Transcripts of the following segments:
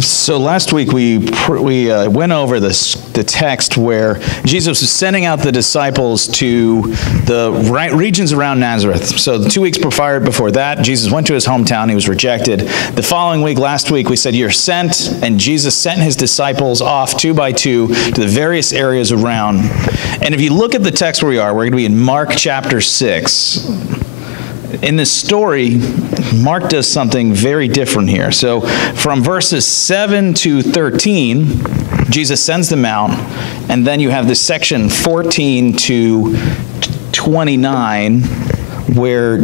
So last week we went over the text where Jesus was sending out the disciples to the regions around Nazareth. So the 2 weeks prior before that, Jesus went to his hometown. He was rejected. The following week, last week, we said you're sent, and Jesus sent his disciples off 2 by 2 to the various areas around. And if you look at the text where we are, we're going to be in Mark chapter 6. In this story, Mark does something very different here. So from verses 7 to 13, Jesus sends them out, and then you have this section 14 to 29 where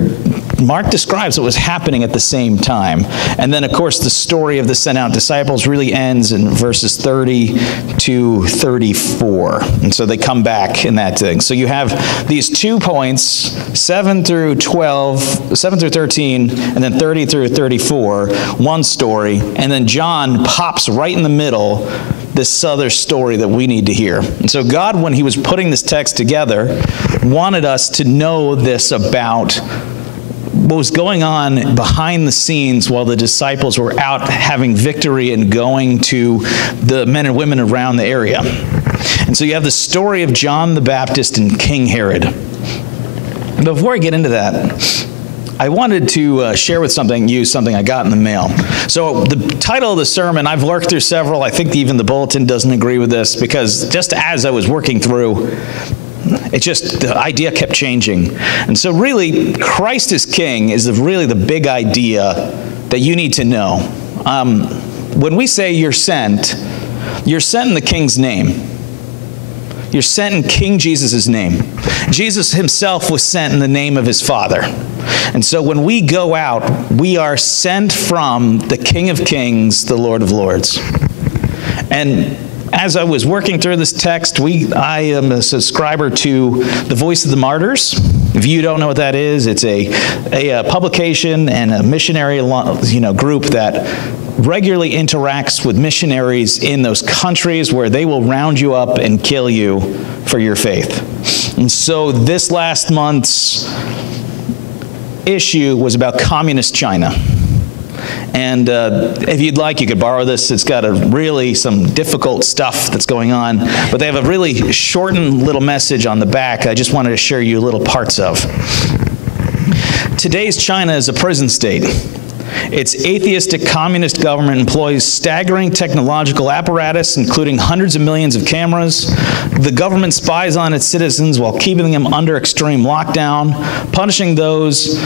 Mark describes what was happening at the same time. And then, of course, the story of the sent out disciples really ends in verses 30 to 34. And so they come back in that thing. So you have these 2 points, 7 through 13, and then 30 through 34, one story. And then John pops right in the middle, this other story that we need to hear. And so God, when he was putting this text together, wanted us to know this about what was going on behind the scenes while the disciples were out having victory and going to the men and women around the area. And so you have the story of John the Baptist and King Herod. Before I get into that, I wanted to share with something I got in the mail. So the title of the sermon, I've worked through several. I think even the bulletin doesn't agree with this, because just as I was working through, the idea kept changing. And so really, Christ is King is really the big idea that you need to know. When we say you're sent in the King's name. You're sent in King Jesus' name. Jesus himself was sent in the name of his Father. And so when we go out, we are sent from the King of Kings, the Lord of Lords. And as I was working through this text, I am a subscriber to the Voice of the Martyrs. If you don't know what that is, it's a publication and a missionary group that regularly interacts with missionaries in those countries where they will round you up and kill you for your faith. And so this last month's issue was about communist China. And if you'd like, you could borrow this. It's got some difficult stuff that's going on. But they have a really shortened little message on the back I just wanted to share you little parts of. Today's China is a prison state. Its atheistic communist government employs staggering technological apparatus, including hundreds of millions of cameras. The government spies on its citizens while keeping them under extreme lockdown, punishing those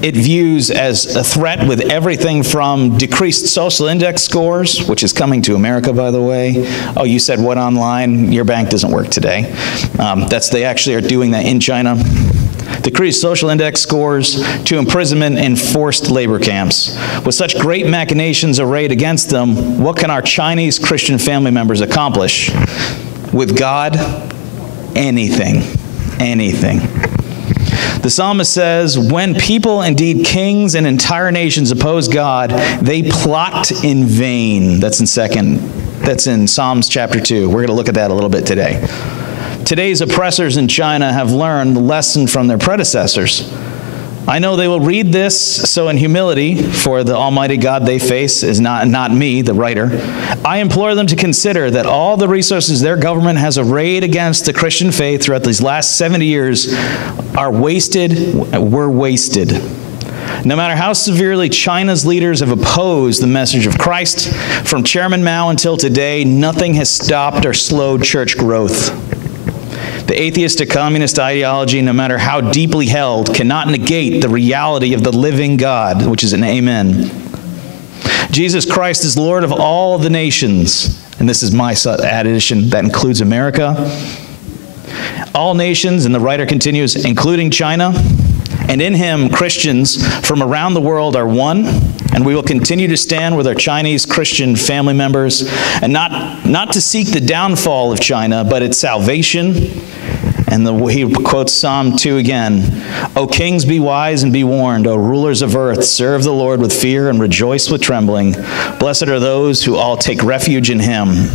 it views as a threat with everything from decreased social index scores, which is coming to America, by the way. Oh, you said what online? Your bank doesn't work today. They actually are doing that in China. Decreased social index scores to imprisonment and forced labor camps. With such great machinations arrayed against them, what can our Chinese Christian family members accomplish? With God, anything. Anything. The psalmist says, when people, indeed kings and entire nations, oppose God, they plot in vain. That's in Psalms chapter 2. We're going to look at that a little bit today. Today's oppressors in China have learned the lesson from their predecessors. I know they will read this, so in humility, for the Almighty God they face is not me, the writer, I implore them to consider that all the resources their government has arrayed against the Christian faith throughout these last 70 years were wasted. No matter how severely China's leaders have opposed the message of Christ, from Chairman Mao until today, nothing has stopped or slowed church growth. The atheistic communist ideology, no matter how deeply held, cannot negate the reality of the living God, which is an amen. Jesus Christ is Lord of all the nations, and this is my addition, that includes America. All nations, and the writer continues, including China, and in him Christians from around the world are one, and we will continue to stand with our Chinese Christian family members, and not to seek the downfall of China, but its salvation. And he quotes Psalm 2 again. O kings, be wise and be warned. O rulers of earth, serve the Lord with fear and rejoice with trembling. Blessed are those who all take refuge in him.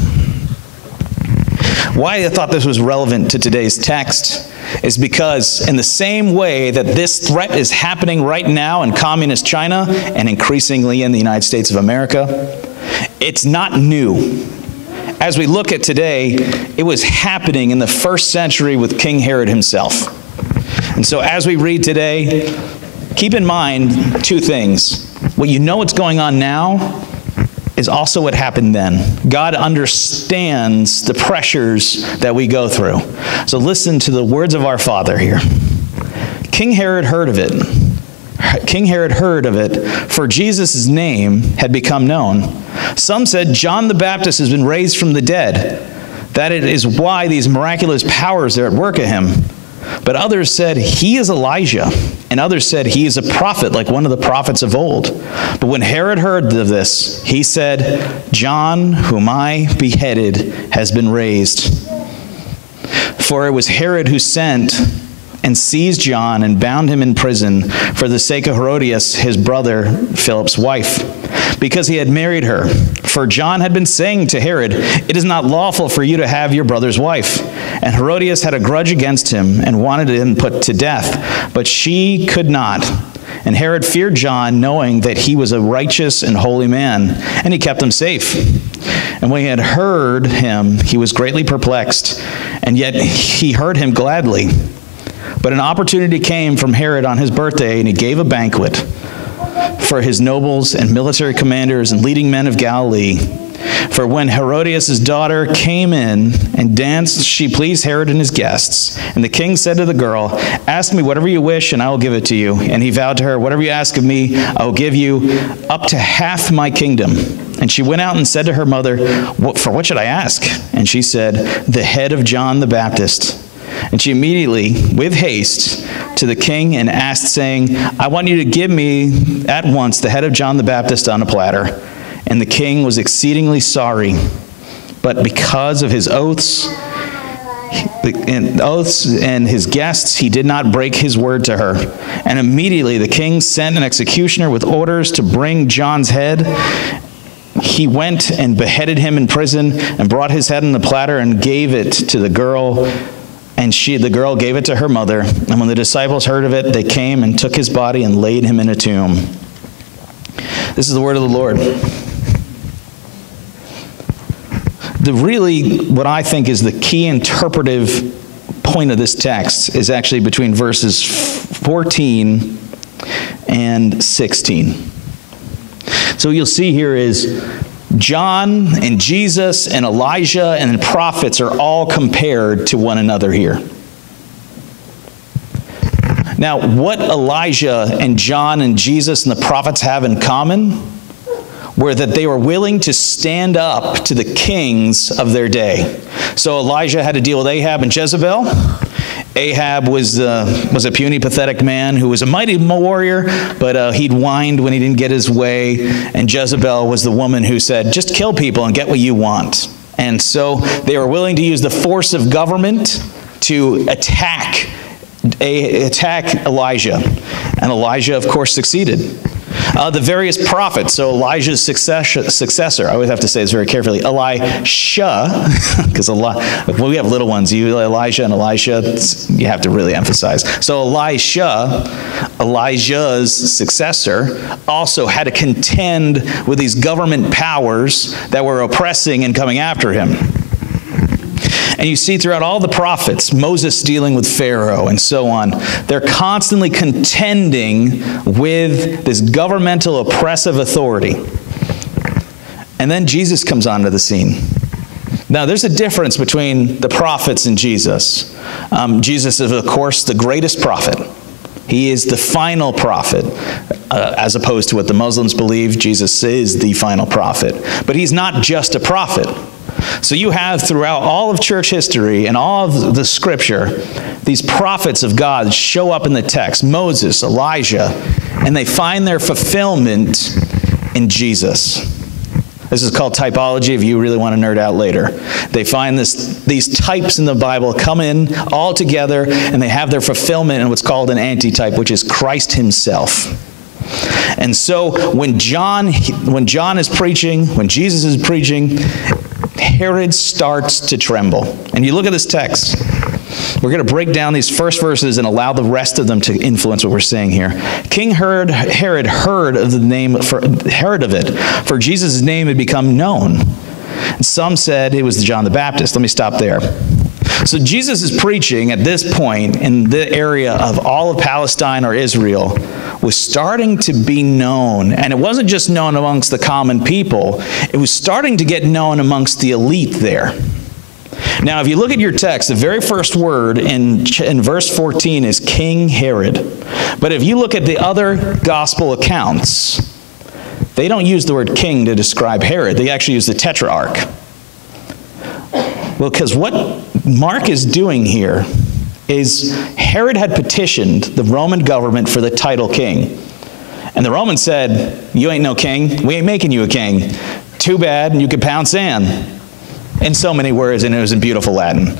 Why I thought this was relevant to today's text is because in the same way that this threat is happening right now in communist China and increasingly in the United States of America, It's not new. As we look at today, it was happening in the first century with King Herod himself. And so as we read today, keep in mind two things. What you know what's going on now is also what happened then. God understands the pressures that we go through. So listen to the words of our Father here. King Herod heard of it. King Herod heard of it, for Jesus' name had become known. Some said, John the Baptist has been raised from the dead, that it is why these miraculous powers are at work in him. But others said, he is Elijah. And others said, he is a prophet, like one of the prophets of old. But when Herod heard of this, he said, John, whom I beheaded, has been raised. For it was Herod who sent and seized John and bound him in prison for the sake of Herodias, his brother Philip's wife, because he had married her. For John had been saying to Herod, it is not lawful for you to have your brother's wife. And Herodias had a grudge against him and wanted him put to death, but she could not. And Herod feared John, knowing that he was a righteous and holy man, and he kept him safe. And when he had heard him, he was greatly perplexed, and yet he heard him gladly. But an opportunity came from Herod on his birthday, and he gave a banquet for his nobles and military commanders and leading men of Galilee. For when Herodias' daughter came in and danced, she pleased Herod and his guests. And the king said to the girl, ask me whatever you wish, and I will give it to you. And he vowed to her, whatever you ask of me, I will give you up to half my kingdom. And she went out and said to her mother, for what should I ask? And she said, the head of John the Baptist. And she immediately, with haste, to the king and asked, saying, I want you to give me at once the head of John the Baptist on a platter. And the king was exceedingly sorry, but because of his oaths and his guests, he did not break his word to her. And immediately the king sent an executioner with orders to bring John's head. He went and beheaded him in prison and brought his head on the platter and gave it to the girl. And the girl gave it to her mother. And when the disciples heard of it, they came and took his body and laid him in a tomb. This is the word of the Lord. What I think is the key interpretive point of this text is actually between verses 14 and 16. So what you'll see here is John and Jesus and Elijah and the prophets are all compared to one another here. Now, what Elijah and John and Jesus and the prophets have in common were that they were willing to stand up to the kings of their day. So Elijah had to deal with Ahab and Jezebel. Ahab was a puny, pathetic man who was a mighty warrior, but he'd whined when he didn't get his way. And Jezebel was the woman who said, just kill people and get what you want. And so they were willing to use the force of government to attack Elijah. And Elijah, of course, succeeded. The various prophets, so Elijah's successor, I always have to say this very carefully, Elisha, because when we have little ones, Elijah and Elisha, you have to really emphasize. So Elijah's successor, also had to contend with these government powers that were oppressing and coming after him. And you see throughout all the prophets, Moses dealing with Pharaoh and so on, they're constantly contending with this governmental oppressive authority. And then Jesus comes onto the scene. Now, there's a difference between the prophets and Jesus. Jesus is, of course, the greatest prophet. He is the final prophet, as opposed to what the Muslims believe. Jesus is the final prophet. But he's not just a prophet. So you have throughout all of church history and all of the scripture, these prophets of God show up in the text, Moses, Elijah, and they find their fulfillment in Jesus. This is called typology if you really want to nerd out later. They find these types in the Bible come in all together, and they have their fulfillment in what's called an antitype, which is Christ himself. And so when John is preaching, when Jesus is preaching, Herod starts to tremble. And you look at this text. We're going to break down these first verses and allow the rest of them to influence what we're saying here. King Herod heard of the name, heard of it, for Jesus' name had become known. And some said it was John the Baptist. Let me stop there. So Jesus is preaching at this point in the area of all of Palestine or Israel was starting to be known. And it wasn't just known amongst the common people. It was starting to get known amongst the elite there. Now, if you look at your text, the very first word in verse 14 is King Herod. But if you look at the other gospel accounts, they don't use the word king to describe Herod. They actually use the tetrarch. Well, because what Mark is doing here is Herod had petitioned the Roman government for the title king. And the Romans said, you ain't no king. We ain't making you a king. Too bad, and you could pound sand. In so many words, and it was in beautiful Latin.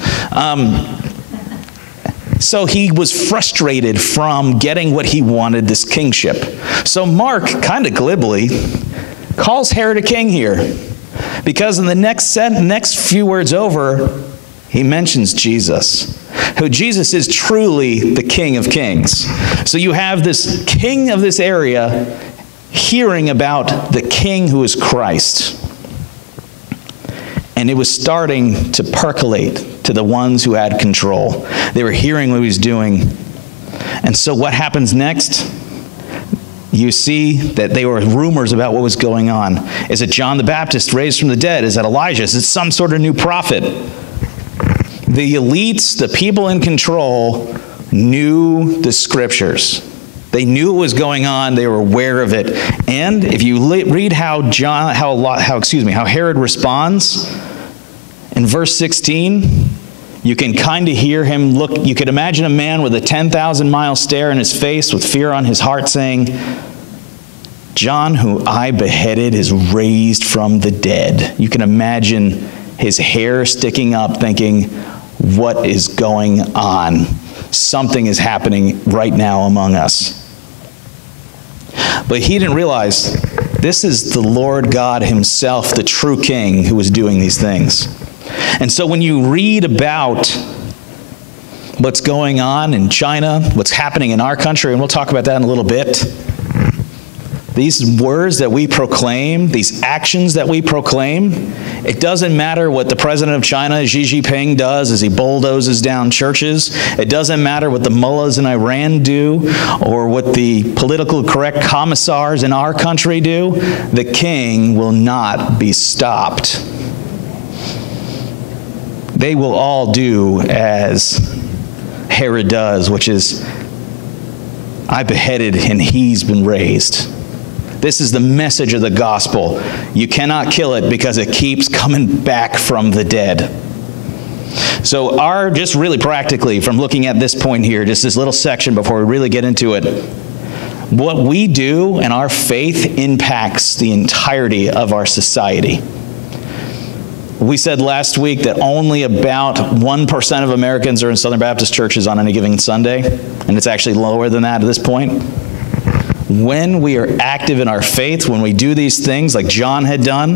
So he was frustrated from getting what he wanted, this kingship. So Mark, kind of glibly, calls Herod a king here. Because in the next few words over, he mentions Jesus. Who Jesus is truly the King of Kings. So you have this king of this area hearing about the king who is Christ. And it was starting to percolate to the ones who had control. They were hearing what he was doing. And so what happens next? You see that there were rumors about what was going on. Is it John the Baptist raised from the dead? Is that Elijah? Is it some sort of new prophet? The elites, the people in control, knew the scriptures. They knew what was going on. They were aware of it. And if you read how Herod responds in verse 16, you can kind of hear him look. You could imagine a man with a 10,000-mile stare in his face with fear on his heart saying, John, who I beheaded, is raised from the dead. You can imagine his hair sticking up thinking, what is going on? Something is happening right now among us. But he didn't realize this is the Lord God himself, the true king, who was doing these things. And so when you read about what's going on in China, what's happening in our country, and we'll talk about that in a little bit, these words that we proclaim, these actions that we proclaim, it doesn't matter what the president of China, Xi Jinping, does as he bulldozes down churches. It doesn't matter what the mullahs in Iran do or what the political correct commissars in our country do. The king will not be stopped. They will all do as Herod does, which is, I beheaded and he's been raised. This is the message of the gospel. You cannot kill it because it keeps coming back from the dead. So just really practically, from looking at this point here, just this little section before we really get into it, what we do and our faith impacts the entirety of our society. We said last week that only about 1% of Americans are in Southern Baptist churches on any given Sunday, and it's actually lower than that at this point. When we are active in our faith, when we do these things like John had done,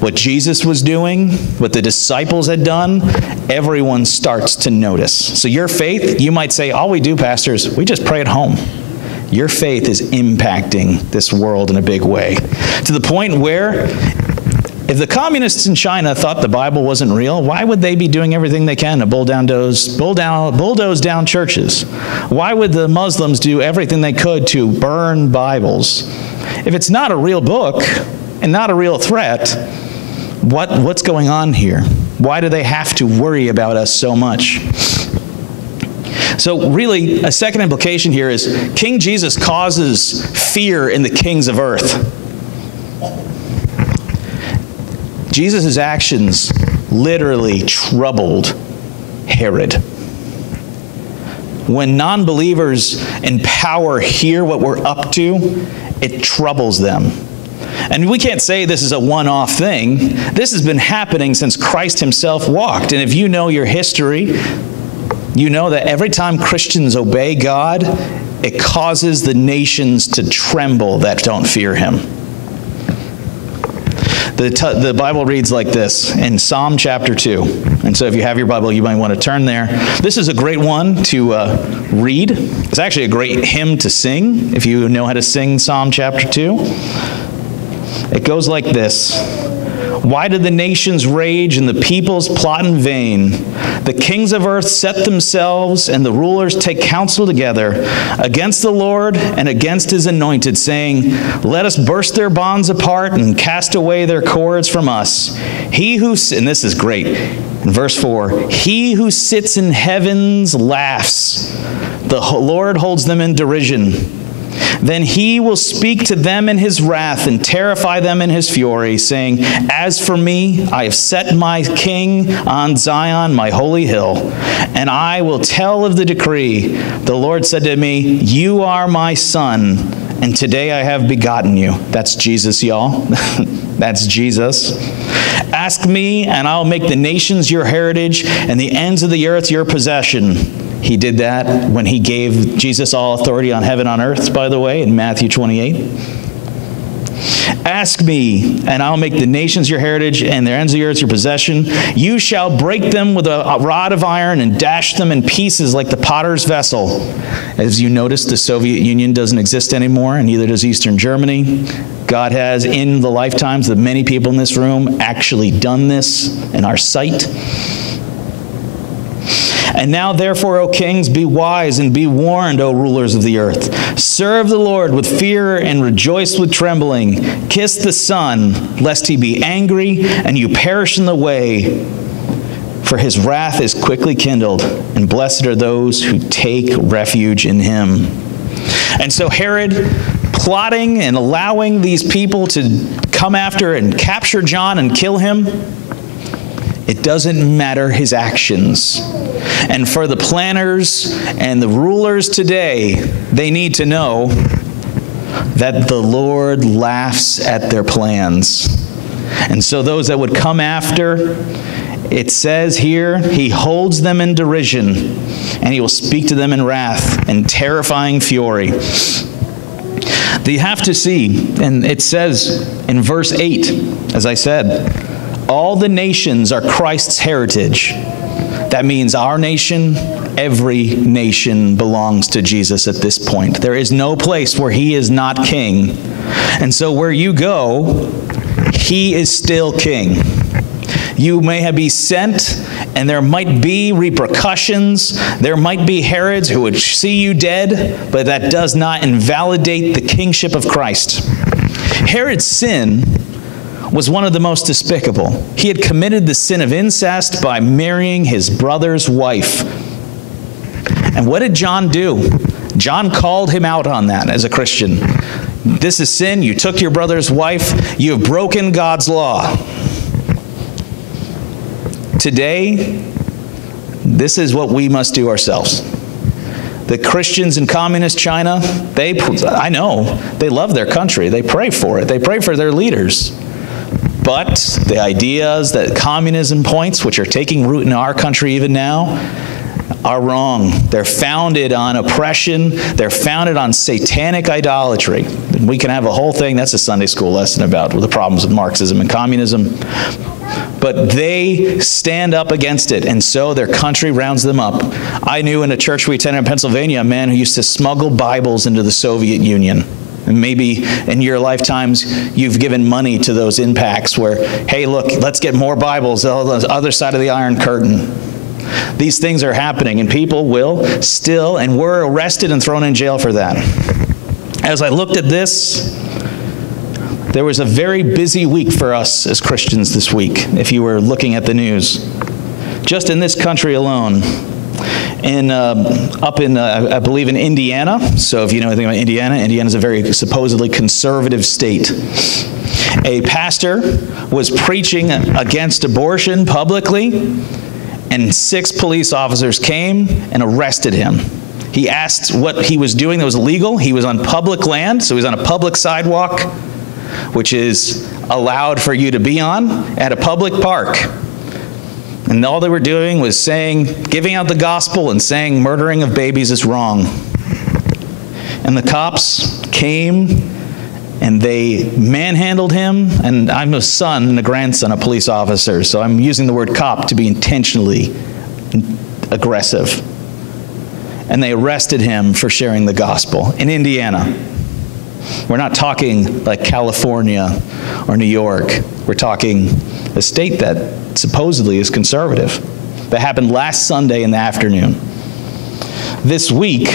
what Jesus was doing, what the disciples had done, everyone starts to notice. So your faith, you might say, all we do, pastors, we just pray at home. Your faith is impacting this world in a big way. To the point where, if the communists in China thought the Bible wasn't real, why would they be doing everything they can to bulldoze down churches? Why would the Muslims do everything they could to burn Bibles? If it's not a real book and not a real threat, what's going on here? Why do they have to worry about us so much? So really, a second implication here is King Jesus causes fear in the kings of earth. Jesus' actions literally troubled Herod. When non-believers in power hear what we're up to, it troubles them. And we can't say this is a one-off thing. This has been happening since Christ himself walked. And if you know your history, you know that every time Christians obey God, it causes the nations to tremble that don't fear him. The Bible reads like this in Psalm chapter 2. And so if you have your Bible, you might want to turn there. This is a great one to read. It's actually a great hymn to sing, if you know how to sing Psalm chapter 2. It goes like this. Why did the nations rage and the peoples plot in vain? The kings of earth set themselves, and the rulers take counsel together against the Lord and against his anointed, saying, let us burst their bonds apart and cast away their cords from us. He who, and this is great, in verse 4, he who sits in heavens laughs. The Lord holds them in derision. Then he will speak to them in his wrath and terrify them in his fury, saying, as for me, I have set my king on Zion, my holy hill, and I will tell of the decree. The Lord said to me, you are my son, and today I have begotten you. That's Jesus, y'all. That's Jesus. Ask me, and I'll make the nations your heritage and the ends of the earth your possession. He did that when he gave Jesus all authority on heaven and on earth, by the way, in Matthew 28. Ask me, and I'll make the nations your heritage and their ends of the earth your possession. You shall break them with a rod of iron and dash them in pieces like the potter's vessel. As you notice, the Soviet Union doesn't exist anymore, and neither does Eastern Germany. God has, in the lifetimes of many people in this room, actually done this in our sight. And now, therefore, O kings, be wise and be warned, O rulers of the earth. Serve the Lord with fear and rejoice with trembling. Kiss the Son, lest he be angry and you perish in the way. For his wrath is quickly kindled, and blessed are those who take refuge in him. And so Herod, plotting and allowing these people to come after and capture John and kill him, it doesn't matter his actions. And for the planners and the rulers today, they need to know that the Lord laughs at their plans. And so those that would come after, it says here, he holds them in derision, and he will speak to them in wrath and terrifying fury. You have to see, and it says in verse 8, as I said, all the nations are Christ's heritage. That means our nation, every nation belongs to Jesus at this point. There is no place where he is not king. And so where you go, he is still king. You may be sent, and there might be repercussions. There might be Herods who would see you dead, but that does not invalidate the kingship of Christ. Herod's sin was one of the most despicable. He had committed the sin of incest by marrying his brother's wife. And what did John do? John called him out on that as a Christian. This is sin. You took your brother's wife. You have broken God's law. Today, this is what we must do ourselves. The Christians in communist China, I know, they love their country. They pray for it. They pray for their leaders. But the ideas that communism points, which are taking root in our country even now, are wrong. They're founded on oppression. They're founded on satanic idolatry. We can have a whole thing, that's a Sunday school lesson about the problems with Marxism and communism. But they stand up against it, and so their country rounds them up. I knew in a church we attended in Pennsylvania a man who used to smuggle Bibles into the Soviet Union. And maybe in your lifetimes, you've given money to those impacts where, hey, look, let's get more Bibles on the other side of the Iron Curtain. These things are happening, and people will still, and were arrested and thrown in jail for that. As I looked at this, there was a very busy week for us as Christians this week, if you were looking at the news. Just in this country alone. Up in, I believe, in Indiana. So if you know anything about Indiana, Indiana's a very supposedly conservative state. A pastor was preaching against abortion publicly, and 6 police officers came and arrested him. He asked what he was doing that was illegal. He was on public land, so he was on a public sidewalk, which is allowed for you to be on, at a public park. And all they were doing was saying, giving out the gospel and saying murdering of babies is wrong. And the cops came and they manhandled him, and I'm a son and a grandson of police officers, so I'm using the word cop to be intentionally aggressive. And they arrested him for sharing the gospel in Indiana. We're not talking like California or New York. We're talking a state that supposedly is conservative. That happened last Sunday in the afternoon. This week,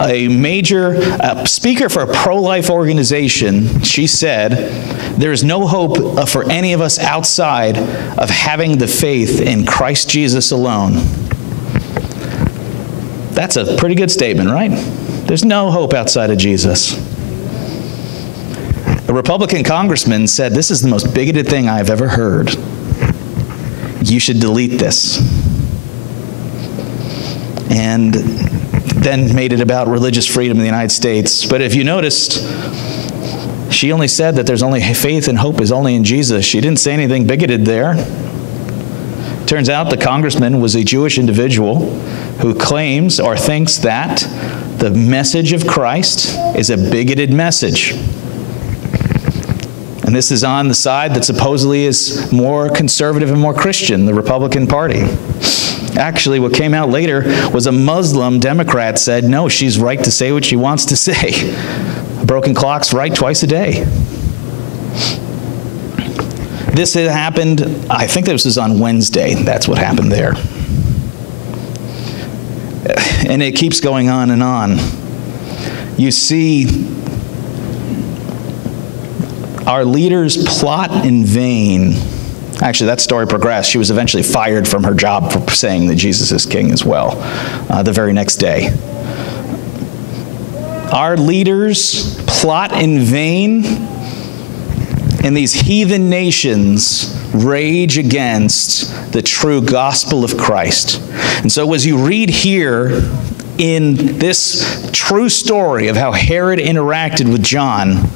a major speaker for a pro-life organization, she said, there's no hope for any of us outside of having the faith in Christ Jesus alone. That's a pretty good statement, right? There's no hope outside of Jesus. A Republican congressman said, this is the most bigoted thing I've ever heard. You should delete this. And then made it about religious freedom in the United States. But if you noticed, she only said that there's only faith and hope is only in Jesus. She didn't say anything bigoted there. Turns out the congressman was a Jewish individual who claims or thinks that the message of Christ is a bigoted message. And this is on the side that supposedly is more conservative and more Christian, the Republican Party. Actually, what came out later was a Muslim Democrat said, no, she's right to say what she wants to say. A broken clock's right twice a day. This had happened, I think this was on Wednesday. That's what happened there. And it keeps going on and on. You see, our leaders plot in vain. Actually, that story progressed. She was eventually fired from her job for saying that Jesus is king as well, the very next day. Our leaders plot in vain, and these heathen nations rage against the true gospel of Christ. And so as you read here in this true story of how Herod interacted with John,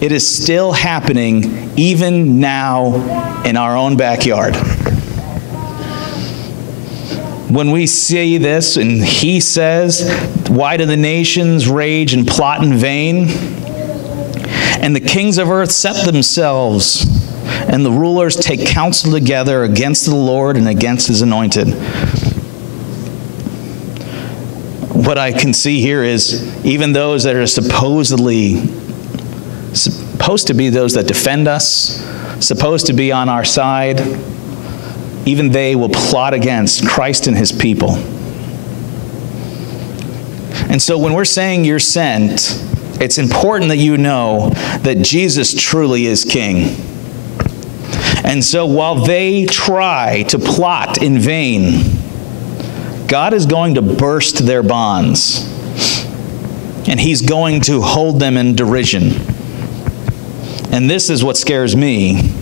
it is still happening even now in our own backyard. When we see this and he says, why do the nations rage and plot in vain? And the kings of earth set themselves, and the rulers take counsel together against the Lord and against his anointed. What I can see here is even those that are supposed to be those that defend us, supposed to be on our side, even they will plot against Christ and his people. And so when we're saying you're sent, it's important that you know that Jesus truly is king. And so while they try to plot in vain, God is going to burst their bonds, and he's going to hold them in derision. And this is what scares me.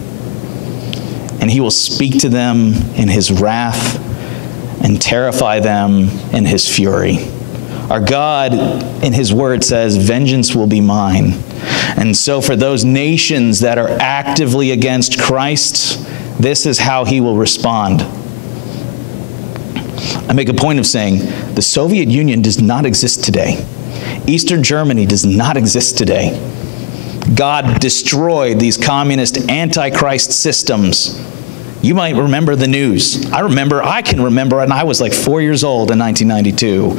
And he will speak to them in his wrath and terrify them in his fury. Our God, in his word, says, vengeance will be mine. And so for those nations that are actively against Christ, this is how he will respond. I make a point of saying the Soviet Union does not exist today. Eastern Germany does not exist today. God destroyed these communist antichrist systems. You might remember the news. I can remember, and I was like 4 years old in 1992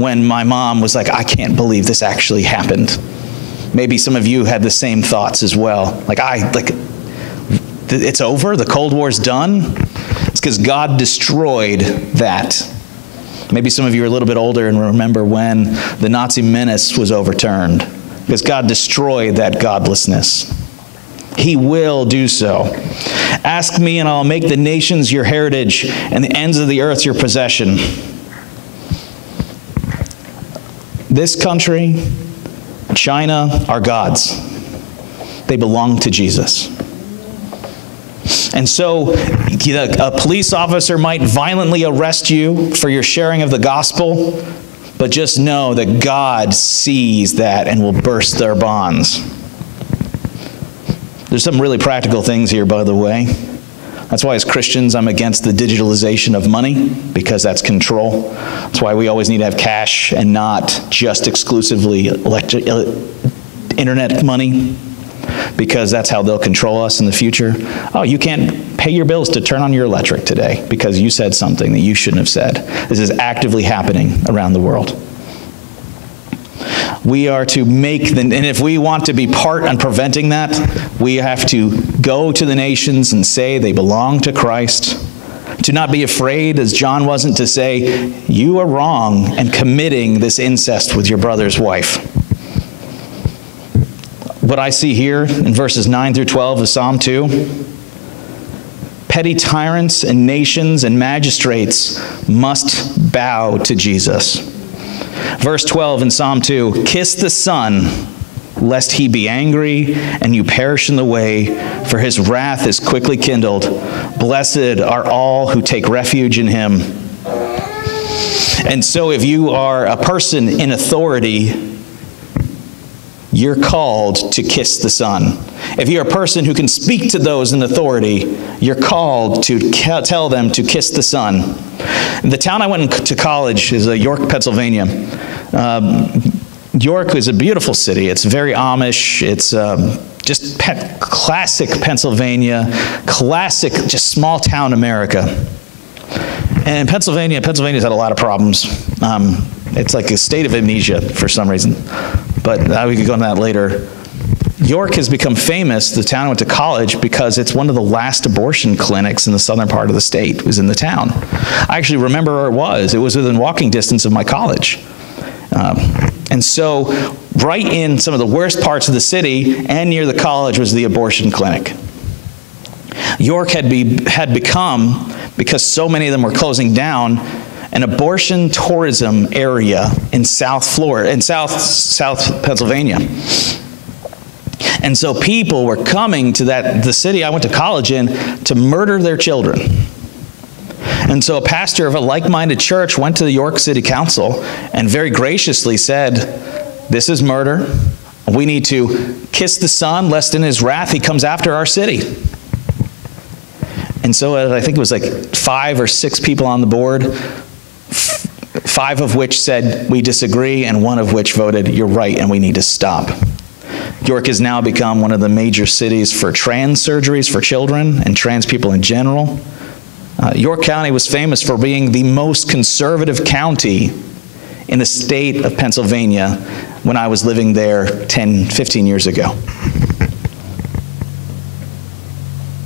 when my mom was like, I can't believe this actually happened. Maybe some of you had the same thoughts as well. It's over? The Cold War's done? It's because God destroyed that. Maybe some of you are a little bit older and remember when the Nazi menace was overturned. Because God destroyed that godlessness. He will do so. Ask me and I'll make the nations your heritage and the ends of the earth your possession. This country, China, are God's. They belong to Jesus. And so a police officer might violently arrest you for your sharing of the gospel, but just know that God sees that and will burst their bonds. There's some really practical things here, by the way. That's why as Christians, I'm against the digitalization of money, because that's control. That's why we always need to have cash and not just exclusively internet money, because that's how they'll control us in the future. Oh, you can't pay your bills to turn on your electric today because you said something that you shouldn't have said. This is actively happening around the world. We are to make, and if we want to be part in preventing that, we have to go to the nations and say they belong to Christ. To not be afraid, as John wasn't, to say, you are wrong and committing this incest with your brother's wife. What I see here in verses 9 through 12 of Psalm 2, petty tyrants and nations and magistrates must bow to Jesus. Verse 12 in Psalm 2, kiss the Son, lest he be angry and you perish in the way, for his wrath is quickly kindled. Blessed are all who take refuge in him. And so if you are a person in authority, you're called to kiss the Son. If you're a person who can speak to those in authority, you're called to tell them to kiss the Son. The town I went to college is York, Pennsylvania. York is a beautiful city. It's very Amish. It's just classic Pennsylvania, classic just small town America. And Pennsylvania's had a lot of problems. It's like a state of amnesia for some reason. But we could go into that later. York has become famous, the town I went to college, because it's one of the last abortion clinics in the southern part of the state. It was in the town. I actually remember where it was. It was within walking distance of my college. And so right in some of the worst parts of the city and near the college was the abortion clinic. York had become, because so many of them were closing down, an abortion tourism area in South Florida, in South Pennsylvania. And so people were coming to the city I went to college in to murder their children. And so a pastor of a like-minded church went to the York City Council and very graciously said, this is murder. We need to kiss the Son, lest in his wrath he comes after our city. And so I think it was like 5 or 6 people on the board, 5 of which said, we disagree, and 1 of which voted, you're right, and we need to stop. York has now become one of the major cities for trans surgeries for children and trans people in general. York County was famous for being the most conservative county in the state of Pennsylvania when I was living there 10, 15 years ago.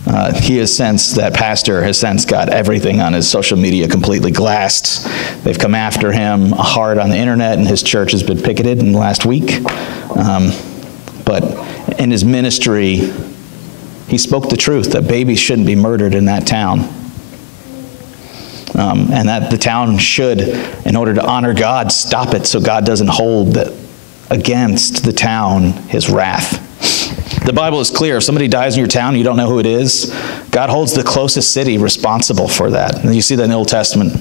That pastor has since got everything on his social media completely glassed. They've come after him hard on the internet, and his church has been picketed in the last week. But in his ministry, he spoke the truth that babies shouldn't be murdered in that town. And that the town should, in order to honor God, stop it so God doesn't hold against the town his wrath. The Bible is clear. If somebody dies in your town, you don't know who it is, God holds the closest city responsible for that. And you see that in the Old Testament,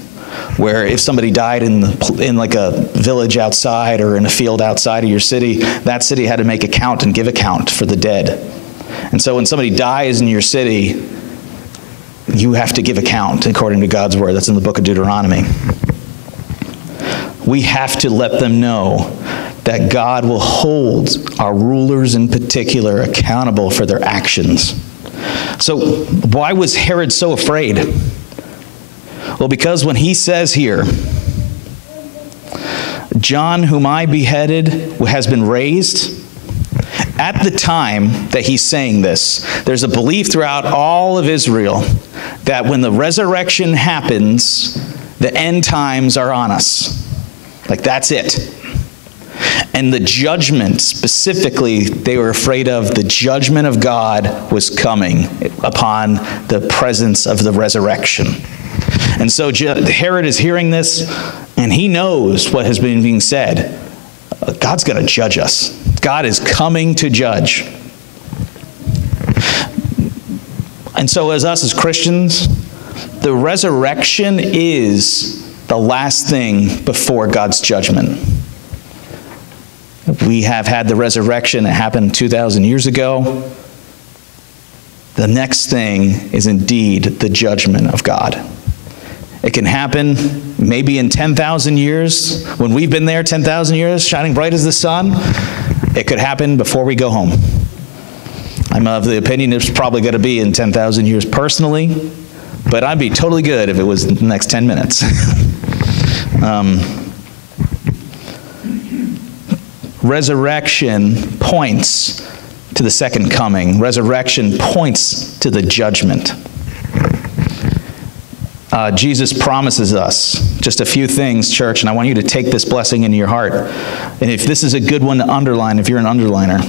where if somebody died in like a village outside or in a field outside of your city, that city had to make account and give account for the dead. And so when somebody dies in your city, you have to give account according to God's word. That's in the book of Deuteronomy. We have to let them know that God will hold our rulers in particular accountable for their actions. So why was Herod so afraid? Well, because when he says here, John, whom I beheaded, has been raised, at the time that he's saying this, there's a belief throughout all of Israel that when the resurrection happens, the end times are on us. Like, that's it. And the judgment, specifically, they were afraid of the judgment of God was coming upon the presence of the resurrection. And so Herod is hearing this, and he knows what has been being said. God's going to judge us. God is coming to judge. And so as Christians, the resurrection is the last thing before God's judgment. We have had the resurrection that happened 2,000 years ago. The next thing is indeed the judgment of God. It can happen maybe in 10,000 years, when we've been there 10,000 years, shining bright as the sun. It could happen before we go home. I'm of the opinion it's probably going to be in 10,000 years personally, but I'd be totally good if it was the next 10 minutes. Resurrection points to the second coming. Resurrection points to the judgment. Jesus promises us just a few things, church, and I want you to take this blessing into your heart. And if this is a good one to underline, if you're an underliner,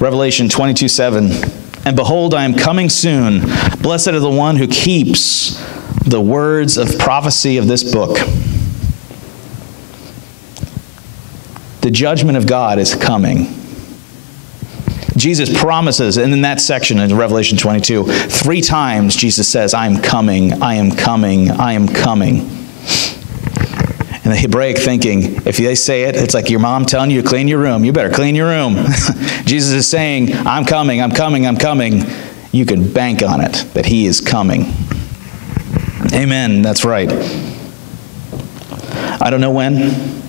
Revelation 22:7, and behold, I am coming soon. Blessed is the one who keeps the words of prophecy of this book. The judgment of God is coming. Jesus promises, and in that section in Revelation 22, 3 times Jesus says, I am coming, I am coming, I am coming. And the Hebraic thinking, if they say it, it's like your mom telling you to clean your room. You better clean your room. Jesus is saying, I'm coming, I'm coming, I'm coming. You can bank on it, that he is coming. Amen, that's right. I don't know when.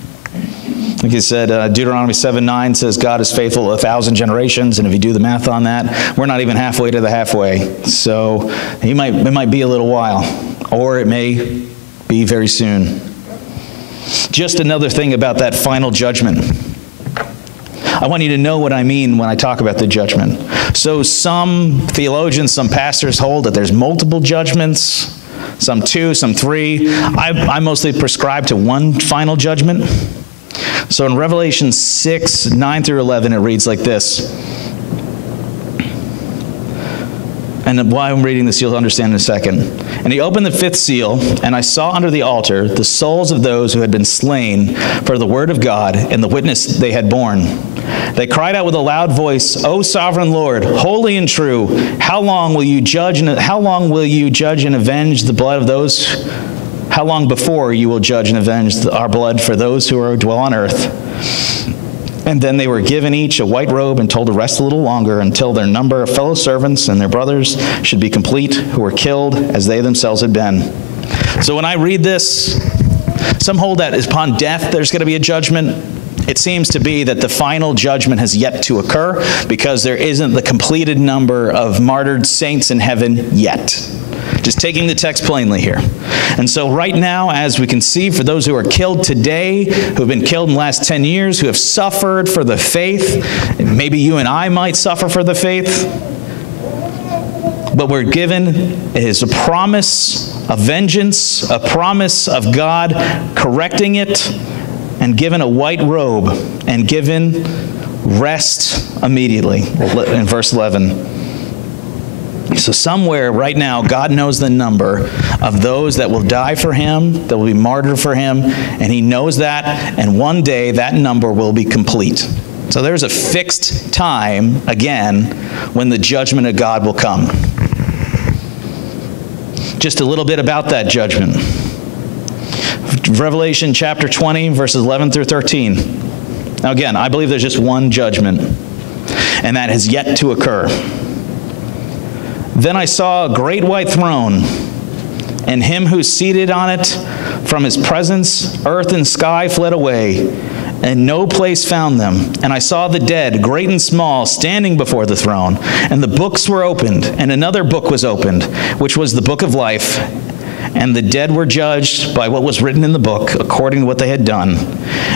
Like he said, Deuteronomy 7:9 says God is faithful 1,000 generations, and if you do the math on that, we're not even halfway to the halfway. So it might be a little while, or it may be very soon. Just another thing about that final judgment. I want you to know what I mean when I talk about the judgment. So some theologians, some pastors hold that there's multiple judgments, some 2, some 3. I mostly prescribe to one final judgment. So in Revelation 6:9-11, it reads like this. And while I'm reading this, you'll understand in a second. And he opened the 5th seal, and I saw under the altar the souls of those who had been slain for the word of God and the witness they had borne. They cried out with a loud voice, O sovereign Lord, holy and true, how long will you judge and avenge the blood of those? How long before you will judge and avenge our blood for those who dwell on earth? And then they were given each a white robe and told to rest a little longer until their number of fellow servants and their brothers should be complete, who were killed as they themselves had been. So when I read this, some hold that upon death there's going to be a judgment. It seems to be that the final judgment has yet to occur because there isn't the completed number of martyred saints in heaven yet. Just taking the text plainly here. And so right now, as we can see, for those who are killed today, who have been killed in the last 10 years, who have suffered for the faith, and maybe you and I might suffer for the faith, but we're given is a promise of vengeance, a promise of God correcting it, and given a white robe, and given rest immediately, in verse 11. So somewhere right now, God knows the number of those that will die for him, that will be martyred for him, and he knows that, and one day that number will be complete. So there's a fixed time, again, when the judgment of God will come. Just a little bit about that judgment. Revelation chapter 20, verses 11-13. Now again, I believe there's just one judgment, and that has yet to occur. Then I saw a great white throne, and him who's seated on it. From his presence, earth and sky fled away, and no place found them. And I saw the dead, great and small, standing before the throne. And the books were opened, and another book was opened, which was the book of life. And the dead were judged by what was written in the book, according to what they had done.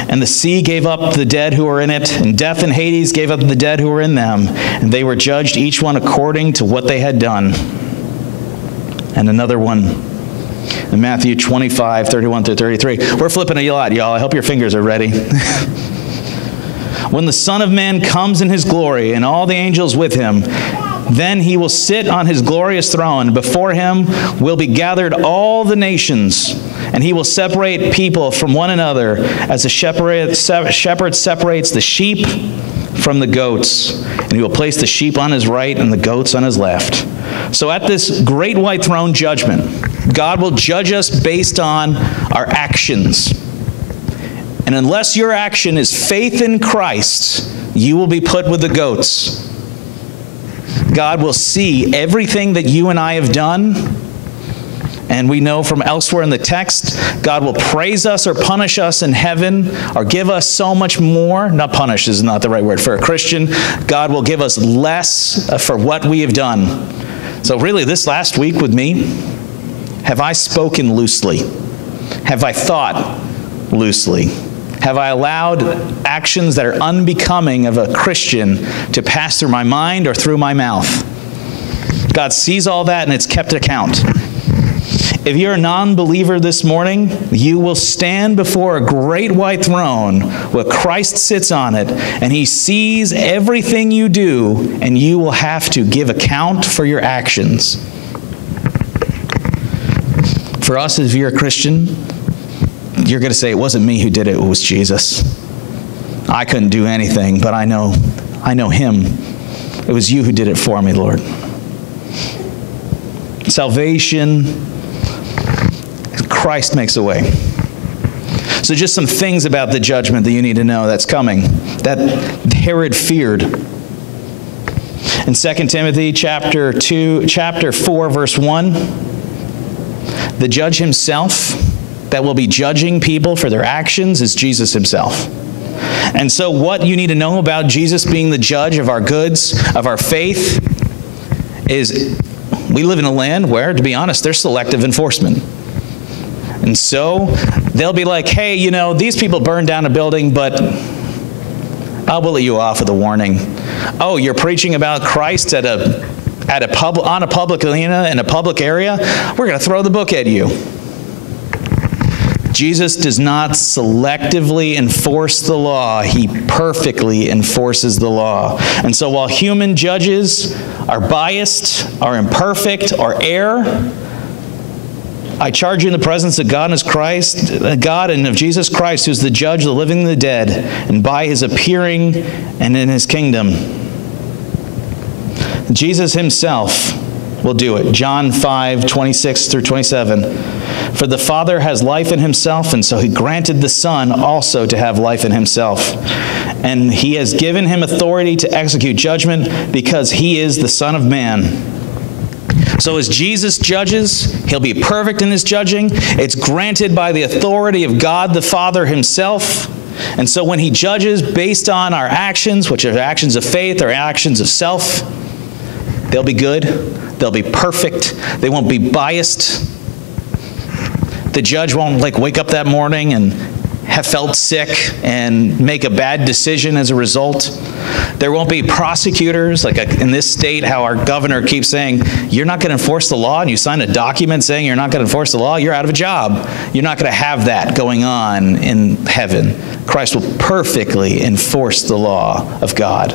And the sea gave up the dead who were in it, and death and Hades gave up the dead who were in them. And they were judged, each one according to what they had done. And another one, in Matthew 25:31-33. We're flipping a lot, y'all. I hope your fingers are ready. When the Son of Man comes in his glory, and all the angels with him, then he will sit on his glorious throne. Before him will be gathered all the nations, and he will separate people from one another as a shepherd separates the sheep from the goats. And he will place the sheep on his right and the goats on his left. So at this great white throne judgment, God will judge us based on our actions. And unless your action is faith in Christ, you will be put with the goats. God will see everything that you and I have done, And we know from elsewhere in the text, God will praise us or punish us in heaven or give us so much more. Not punish is not the right word for a Christian. God will give us less for what we have done. So really, this last week with me, have I spoken loosely? Have I thought loosely? Have I allowed actions that are unbecoming of a Christian to pass through my mind or through my mouth? God sees all that, and it's kept account. If you're a non-believer this morning, you will stand before a great white throne where Christ sits on it, and he sees everything you do, and you will have to give account for your actions. For us, if you're a Christian, you're going to say, it wasn't me who did it, it was Jesus. I couldn't do anything, but I know him. It was you who did it for me, Lord. Salvation, Christ makes a way. So just some things about the judgment that you need to know that's coming, that Herod feared. In 2 Timothy chapter 4, verse 1, the judge himself that will be judging people for their actions is Jesus himself. And so what you need to know about Jesus being the judge of our goods, of our faith, is we live in a land where, to be honest, there's selective enforcement. And so they'll be like, hey, you know, these people burned down a building, but we'll let you off with a warning. Oh, you're preaching about Christ on a public arena in a public area? We're going to throw the book at you. Jesus does not selectively enforce the law. He perfectly enforces the law. And so while human judges are biased, are imperfect, or err, I charge you in the presence of God and of Jesus Christ, who's the judge of the living and the dead, and by his appearing and in his kingdom. Jesus himself will do it. John 5, 26 through 27. For the Father has life in himself, and so he granted the Son also to have life in himself. And he has given him authority to execute judgment because he is the Son of Man. So as Jesus judges, he'll be perfect in his judging. It's granted by the authority of God the Father himself. And so when he judges based on our actions, which are actions of faith or actions of self, they'll be good. They'll be perfect. They won't be biased. The judge won't wake up that morning and have felt sick and make a bad decision as a result. There won't be prosecutors, in this state, how our governor keeps saying, you're not going to enforce the law, and you sign a document saying you're not going to enforce the law, you're out of a job. You're not going to have that going on in heaven. Christ will perfectly enforce the law of God.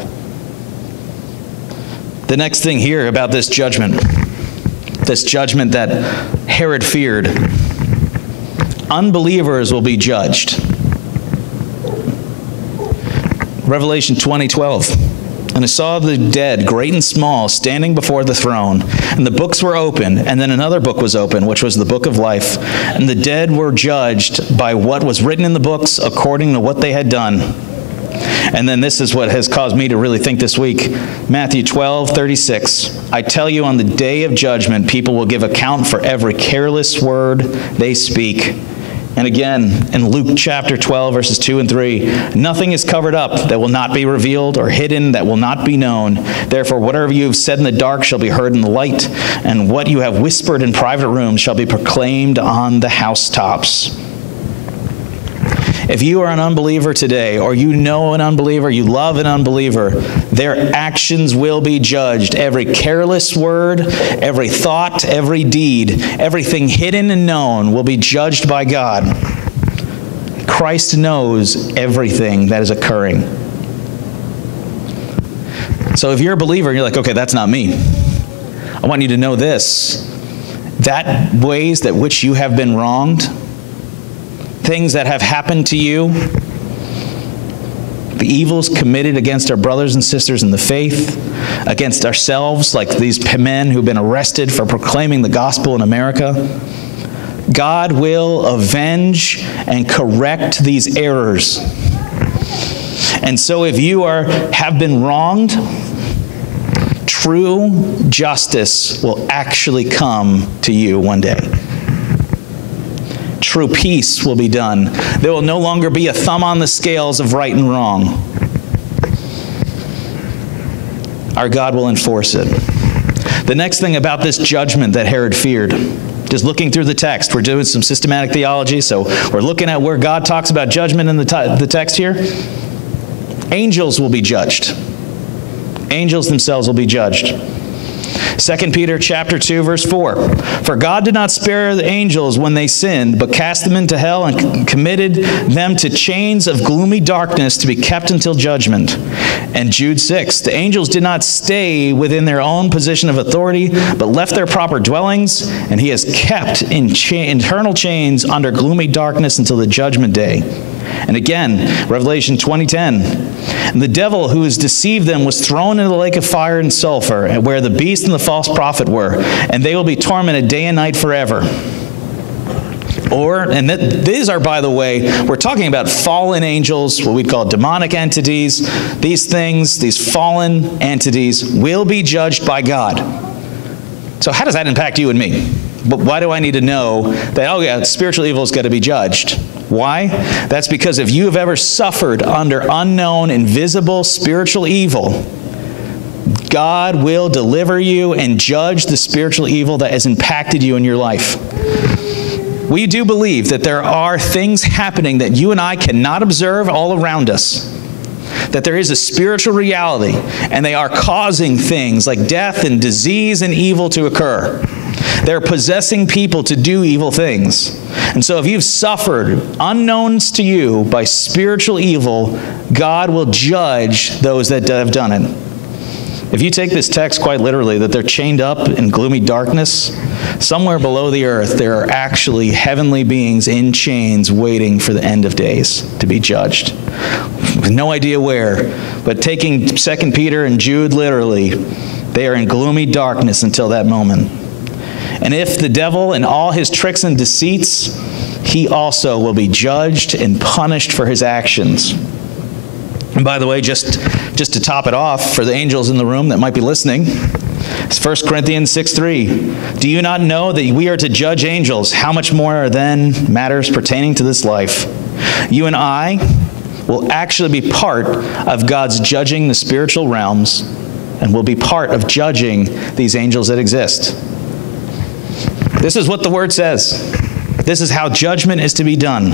The next thing here about this judgment that Herod feared, unbelievers will be judged. Revelation 20:12. And I saw the dead, great and small, standing before the throne. And the books were opened, and then another book was opened, which was the book of life. And the dead were judged by what was written in the books according to what they had done. And then this is what has caused me to really think this week. Matthew 12:36. I tell you, on the day of judgment, people will give account for every careless word they speak. And again, in Luke chapter 12, verses 2 and 3, nothing is covered up that will not be revealed, or hidden that will not be known. Therefore, whatever you have said in the dark shall be heard in the light, and what you have whispered in private rooms shall be proclaimed on the housetops. If you are an unbeliever today, or you know an unbeliever, you love an unbeliever, their actions will be judged. Every careless word, every thought, every deed, everything hidden and known will be judged by God. Christ knows everything that is occurring. So if you're a believer, you're like, okay, that's not me. I want you to know this. That ways that which you have been wronged, things that have happened to you, the evils committed against our brothers and sisters in the faith, against ourselves, like these men who've been arrested for proclaiming the gospel in America, God will avenge and correct these errors. And so if you have been wronged, true justice will actually come to you one day. True peace will be done. There will no longer be a thumb on the scales of right and wrong. Our God will enforce it. The next thing about this judgment that Herod feared, just looking through the text, we're doing some systematic theology, so we're looking at where God talks about judgment in the text here. Angels will be judged. Angels themselves will be judged. 2 Peter chapter 2, verse 4. For God did not spare the angels when they sinned, but cast them into hell and committed them to chains of gloomy darkness to be kept until judgment. And Jude 6. The angels did not stay within their own position of authority, but left their proper dwellings, and he has kept in eternal chains under gloomy darkness until the judgment day. And again, Revelation 20:10, and the devil who has deceived them was thrown into the lake of fire and sulfur, where the beast and the false prophet were, and they will be tormented day and night forever. These are, by the way, we're talking about fallen angels, what we'd call demonic entities. These things, these fallen entities, will be judged by God. So how does that impact you and me? But why do I need to know that, oh yeah, spiritual evil has got to be judged? Why? That's because if you have ever suffered under unknown, invisible spiritual evil, God will deliver you and judge the spiritual evil that has impacted you in your life. We do believe that there are things happening that you and I cannot observe all around us. That there is a spiritual reality, and they are causing things like death and disease and evil to occur. They're possessing people to do evil things. And so if you've suffered unknowns to you by spiritual evil, God will judge those that have done it. If you take this text quite literally, that they're chained up in gloomy darkness, somewhere below the earth there are actually heavenly beings in chains waiting for the end of days to be judged. With no idea where, but taking 2 Peter and Jude literally, they are in gloomy darkness until that moment. And if the devil and all his tricks and deceits, he also will be judged and punished for his actions. And by the way, just to top it off, for the angels in the room that might be listening, it's 1 Corinthians 6:3. Do you not know that we are to judge angels? How much more then matters pertaining to this life? You and I will actually be part of God's judging the spiritual realms, and will be part of judging these angels that exist. This is what the Word says. This is how judgment is to be done,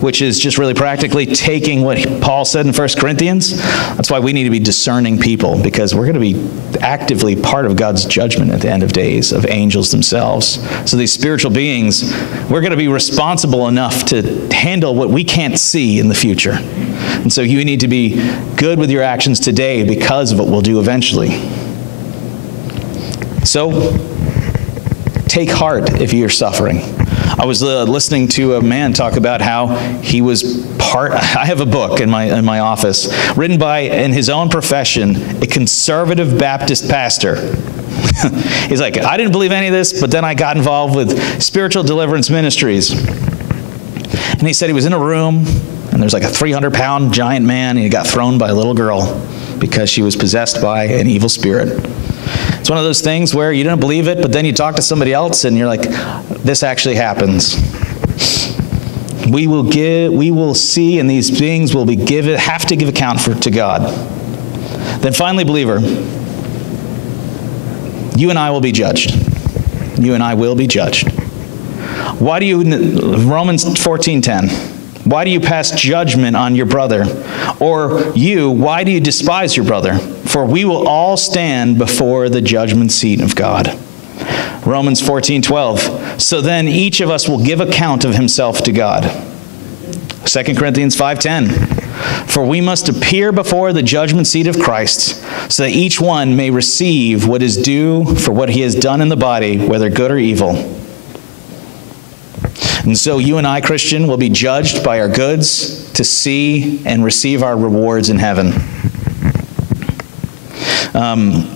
which is just really practically taking what Paul said in 1 Corinthians. That's why we need to be discerning people, because we're going to be actively part of God's judgment at the end of days of angels themselves. So these spiritual beings, we're going to be responsible enough to handle what we can't see in the future. And so you need to be good with your actions today because of what we'll do eventually. So take heart if you're suffering. I was listening to a man talk about how he was I have a book in my office written by, in his own profession, a conservative Baptist pastor. He's like, I didn't believe any of this, but then I got involved with spiritual deliverance ministries. And he said he was in a room, and there's like a 300-pound giant man, and he got thrown by a little girl because she was possessed by an evil spirit. It's one of those things where you don't believe it, but then you talk to somebody else and you're like, this actually happens. We will see, and these beings will have to give account to God. Then finally, believer, you and I will be judged. You and I will be judged. Why do you, Romans 14:10, why do you pass judgment on your brother? Or you, why do you despise your brother? For we will all stand before the judgment seat of God. Romans 14:12. So then each of us will give account of himself to God. 2 Corinthians 5:10. For we must appear before the judgment seat of Christ, so that each one may receive what is due for what he has done in the body, whether good or evil. And so you and I, Christian, will be judged by our goods to see and receive our rewards in heaven.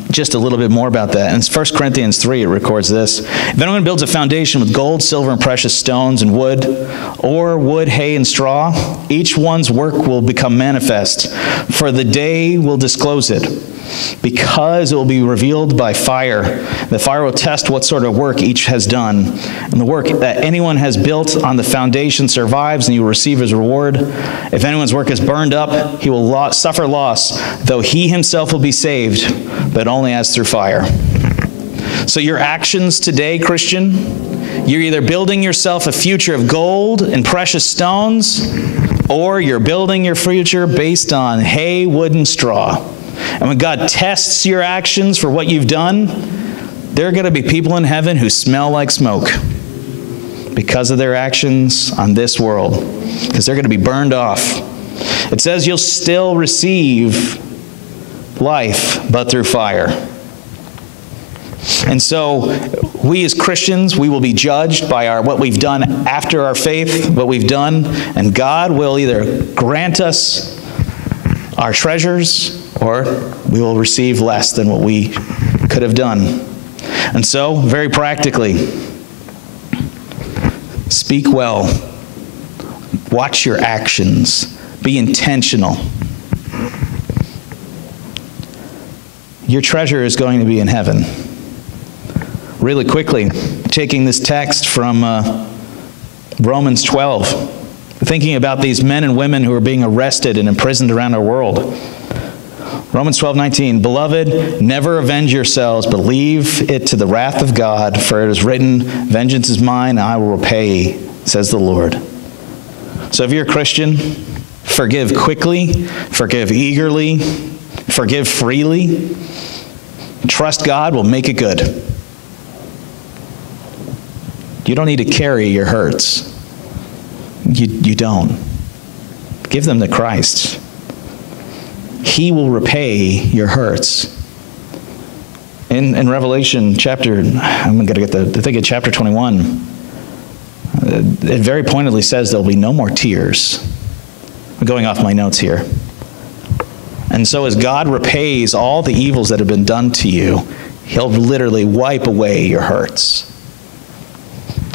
Just a little bit more about that. In 1 Corinthians 3, it records this. If anyone builds a foundation with gold, silver, and precious stones, and wood, or wood, hay, and straw, each one's work will become manifest, for the day will disclose it. because it will be revealed by fire. The fire will test what sort of work each has done. And the work that anyone has built on the foundation survives, and he will receive his reward. If anyone's work is burned up, he will suffer loss, though he himself will be saved, but only as through fire. So your actions today, Christian, you're either building yourself a future of gold and precious stones, or you're building your future based on hay, wood, and straw. And when God tests your actions for what you've done, there are going to be people in heaven who smell like smoke because of their actions on this world, because they're going to be burned off. It says you'll still receive life, but through fire. And so we as Christians, we will be judged by what we've done after our faith, what we've done, and God will either grant us our treasures, or we will receive less than what we could have done. And so, very practically, speak well, watch your actions, be intentional. Your treasure is going to be in heaven. Really quickly, taking this text from Romans 12, thinking about these men and women who are being arrested and imprisoned around our world. Romans 12:19, Beloved, never avenge yourselves, but leave it to the wrath of God, for it is written, Vengeance is mine, I will repay, says the Lord. So if you're a Christian, forgive quickly, forgive eagerly, forgive freely. Trust God will make it good. You don't need to carry your hurts. You don't. Give them to Christ. He will repay your hurts. In Revelation chapter, I'm going to get I think it's chapter 21, it very pointedly says there'll be no more tears. I'm going off my notes here. And so as God repays all the evils that have been done to you, he'll literally wipe away your hurts.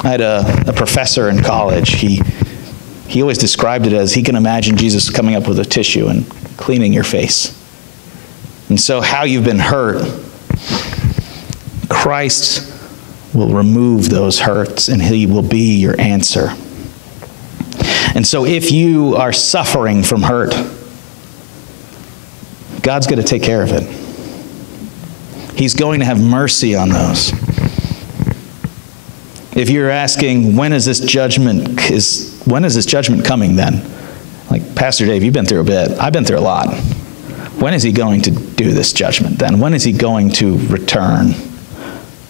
I had a professor in college. He always described it as he can imagine Jesus coming up with a tissue and cleaning your face. And so how you've been hurt, Christ will remove those hurts and he will be your answer. And so if you are suffering from hurt, God's going to take care of it. He's going to have mercy on those. If you're asking, when is this judgment coming then? Like, Pastor Dave, you've been through a bit. I've been through a lot. When is he going to do this judgment then? When is he going to return?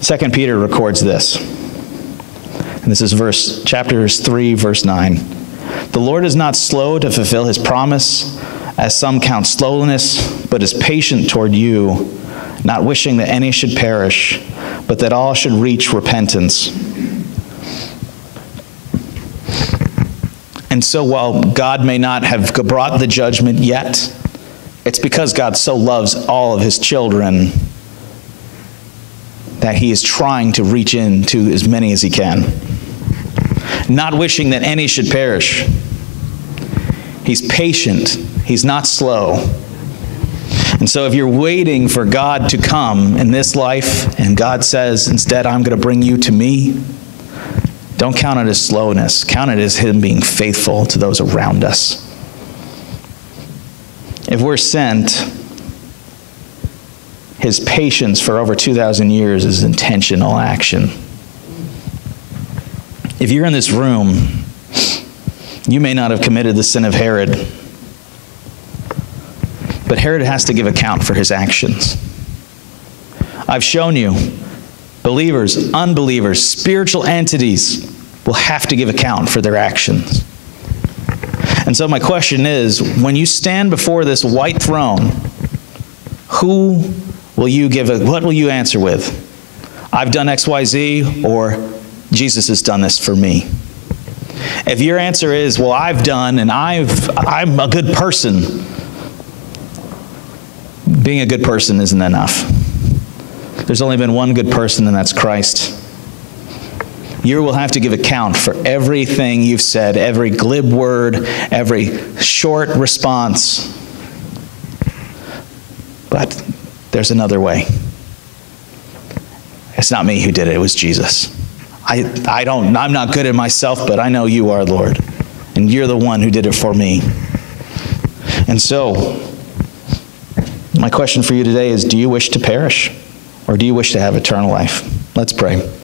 2 Peter records this. And this is chapter 3, verse 9. The Lord is not slow to fulfill his promise, as some count slowness, but is patient toward you, not wishing that any should perish, but that all should reach repentance. And so while God may not have brought the judgment yet, it's because God so loves all of his children that he is trying to reach into as many as he can. Not wishing that any should perish. He's patient. He's not slow. And so if you're waiting for God to come in this life, and God says, instead, I'm going to bring you to me, don't count it as slowness. Count it as him being faithful to those around us. If we're sent, his patience for over 2,000 years is intentional action. If you're in this room, you may not have committed the sin of Herod, but Herod has to give account for his actions. I've shown you, believers, unbelievers, spiritual entities will have to give account for their actions. And so my question is, when you stand before this white throne, what will you answer with? I've done X, Y, Z, or Jesus has done this for me. If your answer is, well, I've done and I'm a good person, being a good person isn't enough. There's only been one good person, and that's Christ. You will have to give account for everything you've said, every glib word, every short response. But There's another way. It's not me who did it. It was Jesus. I'm not good at myself, but I know you are, Lord. And you're the one who did it for me. And so, my question for you today is, do you wish to perish? Or do you wish to have eternal life? Let's pray.